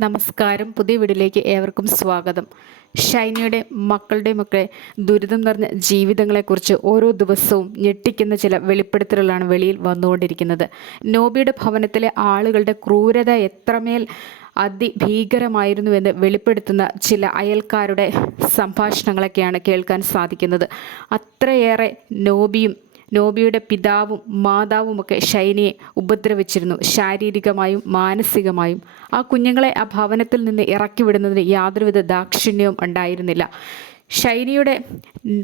നമസ്കാരം. പുതിയ വീടിലേക്ക് ഏവർക്കും സ്വാഗതം. ഷൈനയുടെ മക്കളുടെയും ഒക്കെ ദുരിതം നിറഞ്ഞ ജീവിതങ്ങളെക്കുറിച്ച് ഓരോ ദിവസവും ഞെട്ടിക്കുന്ന ചില വെളിപ്പെടുത്തലുകളാണ് വെളിയിൽ വന്നുകൊണ്ടിരിക്കുന്നത്. നോബിയുടെ ഭവനത്തിലെ ആളുകളുടെ ക്രൂരത എത്രമേൽ അതിഭീകരമായിരുന്നുവെന്ന് വെളിപ്പെടുത്തുന്ന ചില അയൽക്കാരുടെ സംഭാഷണങ്ങളൊക്കെയാണ് കേൾക്കാൻ സാധിക്കുന്നത്. അത്രയേറെ നോബിയും നോബിയുടെ പിതാവും മാതാവുമൊക്കെ ഷൈനിയെ ഉപദ്രവിച്ചിരുന്നു. ശാരീരികമായും മാനസികമായും. ആ കുഞ്ഞുങ്ങളെ ആ ഭവനത്തിൽ നിന്ന് ഇറക്കി വിടുന്നതിന് യാതൊരുവിധ ദാക്ഷിണ്യവും ഉണ്ടായിരുന്നില്ല. ഷൈനിയുടെ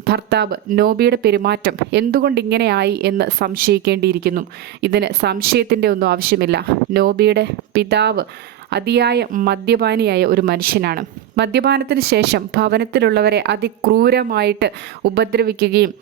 ഭർത്താവ് നോബിയുടെ പെരുമാറ്റം എന്തുകൊണ്ട് ഇങ്ങനെയായി എന്ന് സംശയിക്കേണ്ടിയിരിക്കുന്നു. ഇതിന് സംശയത്തിന്റെ ഒന്നും ആവശ്യമില്ല. നോബിയുടെ പിതാവ് അതിയായ മദ്യപാനിയായ ഒരു മനുഷ്യനാണ്. മദ്യപാനത്തിന് ശേഷം ഭവനത്തിലുള്ളവരെ അതിക്രൂരമായിട്ട് ഉപദ്രവിക്കുകയും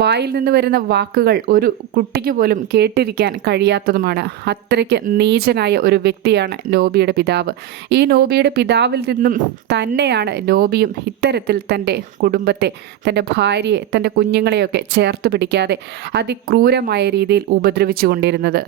വായിൽ നിന്ന് വരുന്ന വാക്കുകൾ ഒരു കുട്ടിക്ക് പോലും കേട്ടിരിക്കാൻ കഴിയാത്തതുമാണ്. അത്രയ്ക്ക് നീചനായ ഒരു വ്യക്തിയാണ് നോബിയുടെ പിതാവ്. ഈ നോബിയുടെ പിതാവിൽ നിന്നും തന്നെയാണ് നോബിയും ഇത്തരത്തിൽ തന്റെ കുടുംബത്തെ തന്റെ ഭാര്യയെ തന്റെ കുഞ്ഞുങ്ങളെയൊക്കെ ചേർത്ത് പിടിക്കാതെ അതിക്രൂരമായ രീതിയിൽ ഉപദ്രവിച്ചു കൊണ്ടിരുന്നത്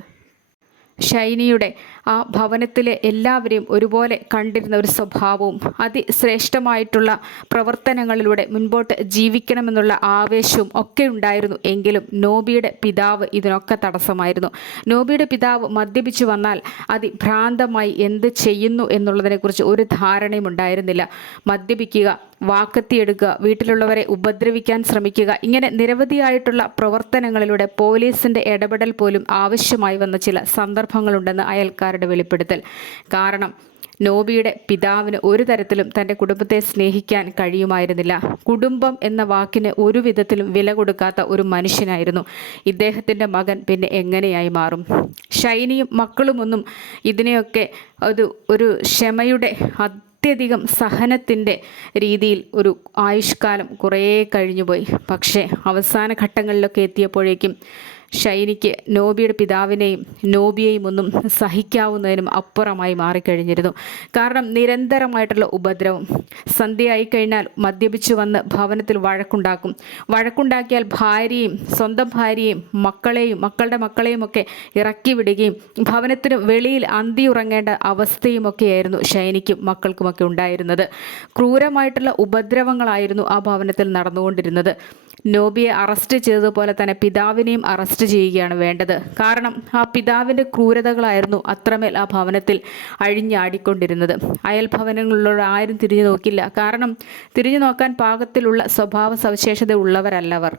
ഷൈനിയുടെ ആ ഭവനത്തിലെ എല്ലാവരെയും ഒരുപോലെ കണ്ടിരുന്ന ഒരു സ്വഭാവവും അതിശ്രേഷ്ഠമായിട്ടുള്ള പ്രവർത്തനങ്ങളിലൂടെ മുൻപോട്ട് ജീവിക്കണമെന്നുള്ള ആവേശവും ഒക്കെ ഉണ്ടായിരുന്നു. എങ്കിലും നോബിയുടെ പിതാവ് ഇതിനൊക്കെ തടസ്സമായിരുന്നു. നോബിയുടെ പിതാവ് മദ്യപിച്ചു വന്നാൽ അതിഭ്രാന്തമായി എന്ത് ചെയ്യുന്നു എന്നുള്ളതിനെക്കുറിച്ച് ഒരു ധാരണയും ഉണ്ടായിരുന്നില്ല. മദ്യപിക്കുക വാക്കത്തിയെടുക്കുക വീട്ടിലുള്ളവരെ ഉപദ്രവിക്കാൻ ശ്രമിക്കുക ഇങ്ങനെ നിരവധിയായിട്ടുള്ള പ്രവർത്തനങ്ങളിലൂടെ പോലീസിന്റെ ഇടപെടൽ പോലും ആവശ്യമായി വന്ന ചില സന്ദർഭങ്ങളുണ്ടെന്ന് അയൽക്കാരുടെ വെളിപ്പെടുത്തൽ. കാരണം നോബിയുടെ പിതാവിന് ഒരു തരത്തിലും തന്റെ കുടുംബത്തെ സ്നേഹിക്കാൻ കഴിയുമായിരുന്നില്ല. കുടുംബം എന്ന വാക്കിന് ഒരു വിധത്തിലും വില കൊടുക്കാത്ത ഒരു മനുഷ്യനായിരുന്നു. ഇദ്ദേഹത്തിന്റെ മകൻ പിന്നെ എങ്ങനെയായി മാറും? ഷൈനിയും മക്കളുമൊന്നും ഇതിനെയൊക്കെ ഒരു ഒരു ക്ഷമയുടെ അത്യധികം സഹനത്തിന്റെ രീതിയിൽ ഒരു ആയുഷ്കാലം കുറേ കഴിഞ്ഞുപോയി. പക്ഷേ അവസാന ഘട്ടങ്ങളിലൊക്കെ എത്തിയപ്പോഴേക്കും ഷൈനിക്ക് നോബിയുടെ പിതാവിനെയും നോബിയെയും ഒന്നും സഹിക്കാവുന്നതിനും അപ്പുറമായി മാറിക്കഴിഞ്ഞിരുന്നു. കാരണം നിരന്തരമായിട്ടുള്ള ഉപദ്രവം സന്ധ്യയായി കഴിഞ്ഞാൽ മദ്യപിച്ചു വന്ന് ഭവനത്തിൽ വഴക്കുണ്ടാക്കും. വഴക്കുണ്ടാക്കിയാൽ ഭാര്യയും സ്വന്തം ഭാര്യയും മക്കളെയും മക്കളുടെ മക്കളെയും ഒക്കെ ഇറക്കി വിടുകയും ഭവനത്തിന് വെളിയിൽ അന്തി ഉറങ്ങേണ്ട അവസ്ഥയുമൊക്കെയായിരുന്നു ഷൈനിക്കും മക്കൾക്കുമൊക്കെ ഉണ്ടായിരുന്നത്. ക്രൂരമായിട്ടുള്ള ഉപദ്രവങ്ങളായിരുന്നു ആ ഭവനത്തിൽ നടന്നുകൊണ്ടിരുന്നത്. നോബിയെ അറസ്റ്റ് ചെയ്തതുപോലെ തന്നെ പിതാവിനെയും അറസ്റ്റ് ചെയ്യുകയാണ് വേണ്ടത്. കാരണം ആ പിതാവിന്റെ ക്രൂരതകളായിരുന്നു അത്രമേൽ ആ ഭവനത്തിൽ അഴിഞ്ഞാടിക്കൊണ്ടിരുന്നത്. അയൽ ഭവനങ്ങളിലൂടെ ആരും തിരിഞ്ഞു നോക്കില്ല. കാരണം തിരിഞ്ഞു നോക്കാൻ പാകത്തിലുള്ള സ്വഭാവ സവിശേഷത ഉള്ളവരല്ലവർ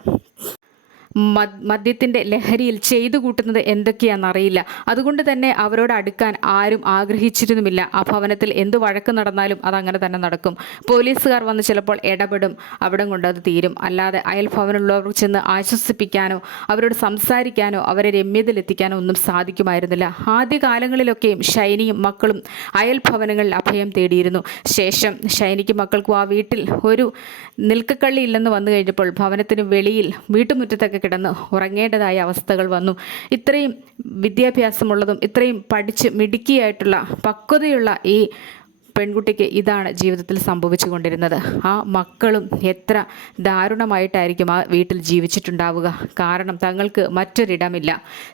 മദ്യത്തിന്റെ ലഹരിയിൽ ചെയ്തു കൂട്ടുന്നത് എന്തൊക്കെയാണെന്നറിയില്ല. അതുകൊണ്ട് തന്നെ അവരോട് അടുക്കാൻ ആരും ആഗ്രഹിച്ചിരുന്നുമില്ല. ആ ഭവനത്തിൽ എന്ത് വഴക്ക് നടന്നാലും അതങ്ങനെ തന്നെ നടക്കും. പോലീസുകാർ വന്ന് ചിലപ്പോൾ ഇടപെടും. അവിടെ കൊണ്ട് അത് തീരും. അല്ലാതെ അയൽ ഭവനമുള്ളവർ ചെന്ന് ആശ്വസിപ്പിക്കാനോ അവരോട് സംസാരിക്കാനോ അവരെ രമ്യതയിലെത്തിക്കാനോ ഒന്നും സാധിക്കുമായിരുന്നില്ല. ആദ്യ കാലങ്ങളിലൊക്കെയും ഷൈനിയും മക്കളും അയൽ ഭവനങ്ങളിൽ അഭയം തേടിയിരുന്നു. ശേഷം ഷൈനിക്കും മക്കൾക്കും ആ വീട്ടിൽ ഒരു നിൽക്കക്കള്ളി ഇല്ലെന്ന് വന്നു കഴിഞ്ഞപ്പോൾ ഭവനത്തിന് വെളിയിൽ വീട്ടുമുറ്റത്തൊക്കെ കിടന്ന് ഉറങ്ങേണ്ടതായ അവസ്ഥകൾ വന്നു. ഇത്രയും വിദ്യാഭ്യാസമുള്ളതും ഇത്രയും പഠിച്ച് മിടുക്കിയായിട്ടുള്ള പക്വതയുള്ള ഈ പെൺകുട്ടിക്ക് ഇതാണ് ജീവിതത്തിൽ സംഭവിച്ചു കൊണ്ടിരുന്നത് ആ മക്കളും എത്ര ദാരുണമായിട്ടായിരിക്കും ആ വീട്ടിൽ ജീവിച്ചിട്ടുണ്ടാവുക. കാരണം തങ്ങൾക്ക് മറ്റൊരിടമില്ല.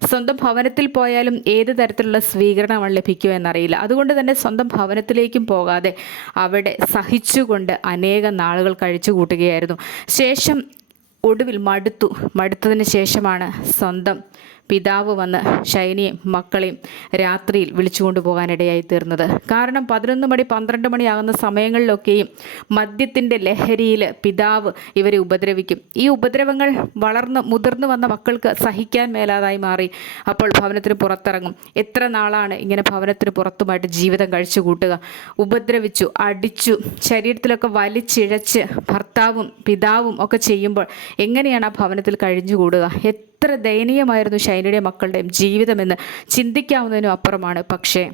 സ്വന്തം ഭവനത്തിൽ പോയാലും ഏത് തരത്തിലുള്ള സ്വീകരണമാണ് ലഭിക്കുക എന്നറിയില്ല. അതുകൊണ്ട് തന്നെ സ്വന്തം ഭവനത്തിലേക്കും പോകാതെ അവിടെ സഹിച്ചുകൊണ്ട് അനേകം നാളുകൾ കഴിച്ചു കൂട്ടുകയായിരുന്നു. ശേഷം ഒടുവിൽ മടുത്തു. മടുത്തതിന് ശേഷമാണ് സ്വന്തം പിതാവ് വന്ന് ഷൈനിയും മക്കളെയും രാത്രിയിൽ വിളിച്ചുകൊണ്ടു പോകാനിടയായി തീർന്നത്. കാരണം പതിനൊന്ന് മണി പന്ത്രണ്ട് മണിയാകുന്ന സമയങ്ങളിലൊക്കെയും മദ്യത്തിന്റെ ലഹരിയിൽ പിതാവ് ഇവരെ ഉപദ്രവിക്കും. ഈ ഉപദ്രവങ്ങൾ വളർന്ന് മുതിർന്നു വന്ന മക്കൾക്ക് സഹിക്കാൻ മേലാതായി മാറി. അപ്പോൾ ഭവനത്തിന് പുറത്തിറങ്ങും. എത്ര നാളാണ് ഇങ്ങനെ ഭവനത്തിന് പുറത്തുമായിട്ട് ജീവിതം കഴിച്ചു കൂട്ടുക? ഉപദ്രവിച്ചു അടിച്ചു ശരീരത്തിലൊക്കെ വലിച്ചിഴച്ച് ഭർത്താവും പിതാവും ഒക്കെ ചെയ്യുമ്പോൾ എങ്ങനെയാണ് ആ ഭവനത്തിൽ കഴിഞ്ഞുകൂടുക? എത്ര ദയനീയമായിരുന്നു ഷൈനയുടെ മക്കളുടെയും ജീവിതമെന്ന് ചിന്തിക്കാവുന്നതിനും അപ്പുറമാണ്. പക്ഷേ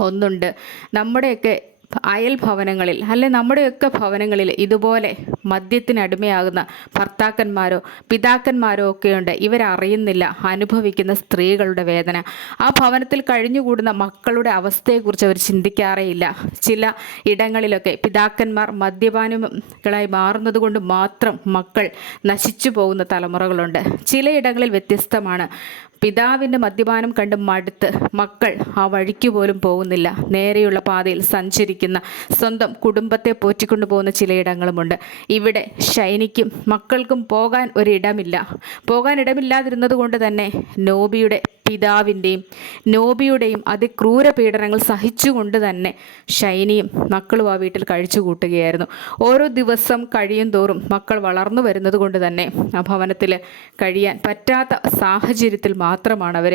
ഒന്നുണ്ട്. നമ്മുടെയൊക്കെ അയൽ ഭവനങ്ങളിൽ അല്ലെ നമ്മുടെയൊക്കെ ഭവനങ്ങളിൽ ഇതുപോലെ മദ്യത്തിന് അടിമയാകുന്ന ഭർത്താക്കന്മാരോ പിതാക്കന്മാരോ ഒക്കെയുണ്ട്. ഇവരറിയുന്നില്ല അനുഭവിക്കുന്ന സ്ത്രീകളുടെ വേദന. ആ ഭവനത്തിൽ കഴിഞ്ഞുകൂടുന്ന മക്കളുടെ അവസ്ഥയെക്കുറിച്ച് അവർ ചിന്തിക്കാറേയില്ല. ചില ഇടങ്ങളിലൊക്കെ പിതാക്കന്മാർ മദ്യപാനികളായി മാറുന്നത് കൊണ്ട് മാത്രം മക്കൾ നശിച്ചു പോകുന്ന തലമുറകളുണ്ട്. ചിലയിടങ്ങളിൽ വ്യത്യസ്തമാണ്. പിതാവിന്റെ മദ്യപാനം കണ്ട് മടുത്ത് മക്കൾ ആ വഴിക്ക് പോലും പോകുന്നില്ല. നേരെയുള്ള പാതയിൽ സഞ്ചരിക്കുന്ന സ്വന്തം കുടുംബത്തെ പോറ്റിക്കൊണ്ടു പോകുന്ന ചിലയിടങ്ങളുമുണ്ട്. ഇവിടെ ഷൈനിക്കും മക്കൾക്കും പോകാൻ ഒരിടമില്ല. പോകാൻ ഇടമില്ലാതിരുന്നത് കൊണ്ട് തന്നെ നോബിയുടെ പിതാവിന്റെയും നോബിയുടെയും അതിക്രൂര പീഡനങ്ങൾ സഹിച്ചുകൊണ്ട് തന്നെ ഷൈനിയും മക്കളും ആ വീട്ടിൽ കഴിച്ചു കൂട്ടുകയായിരുന്നു ഓരോ ദിവസം കഴിയും തോറും മക്കൾ വളർന്നു വരുന്നത് കൊണ്ട് തന്നെ ആ ഭവനത്തിൽ കഴിയാൻ പറ്റാത്ത സാഹചര്യത്തിൽ മാത്രമാണ് അവർ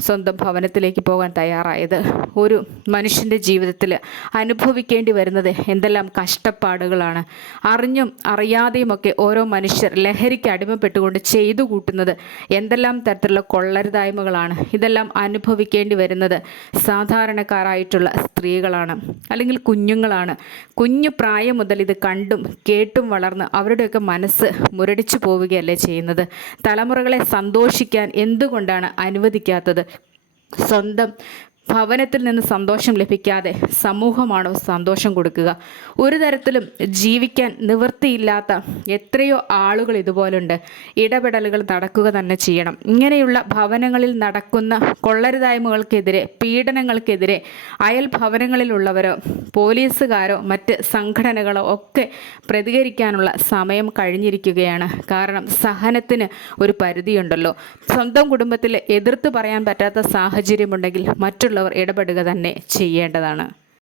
സ്വന്തം ഭവനത്തിലേക്ക് പോകാൻ തയ്യാറായത്. ഒരു മനുഷ്യന്റെ ജീവിതത്തിൽ അനുഭവിക്കേണ്ടി വരുന്നത് എന്തെല്ലാം കഷ്ടപ്പാടുകളാണ്. അറിഞ്ഞും അറിയാതെയുമൊക്കെ ഓരോ മനുഷ്യർ ലഹരിക്ക് അടിമപ്പെട്ടുകൊണ്ട് ചെയ്തു കൂട്ടുന്നത് എന്തെല്ലാം തരത്തിലുള്ള കൊള്ളരുതായ്മകളാണ്. ഇതെല്ലാം അനുഭവിക്കേണ്ടി വരുന്നത് സാധാരണക്കാരായിട്ടുള്ള സ്ത്രീകളാണ് അല്ലെങ്കിൽ കുഞ്ഞുങ്ങളാണ്. കുഞ്ഞു പ്രായം മുതൽ ഇത് കണ്ടും കേട്ടും വളർന്ന് അവരുടെയൊക്കെ മനസ്സ് മുരടിച്ചു പോവുകയല്ലേ ചെയ്യുന്നത്. തലമുറകളെ സന്തോഷിക്കാൻ എന്തുകൊണ്ടാണ് അനുവദിക്കാത്തത്? സ്വന്തം ഭവനത്തിൽ നിന്ന് സന്തോഷം ലഭിക്കാതെ സമൂഹമാണോ സന്തോഷം കൊടുക്കുക? ഒരു തരത്തിലും ജീവിക്കാൻ നിവൃത്തിയില്ലാത്ത എത്രയോ ആളുകൾ ഇതുപോലുണ്ട്. ഇടപെടലുകൾ നടക്കുക തന്നെ ചെയ്യണം. ഇങ്ങനെയുള്ള ഭവനങ്ങളിൽ നടക്കുന്ന കൊള്ളരുതായ്മകൾക്കെതിരെ പീഡനങ്ങൾക്കെതിരെ അയൽ ഭവനങ്ങളിലുള്ളവരോ പോലീസുകാരോ മറ്റ് സംഘടനകളോ ഒക്കെ പ്രതികരിക്കാനുള്ള സമയം കഴിഞ്ഞിരിക്കുകയാണ്. കാരണം സഹനത്തിന് ഒരു പരിധിയുണ്ടല്ലോ. സ്വന്തം കുടുംബത്തിൽ എതിർത്ത് പറയാൻ പറ്റാത്ത സാഹചര്യമുണ്ടെങ്കിൽ മറ്റുള്ളവർ ഇടപെടുക തന്നെ ചെയ്യേണ്ടതാണ്.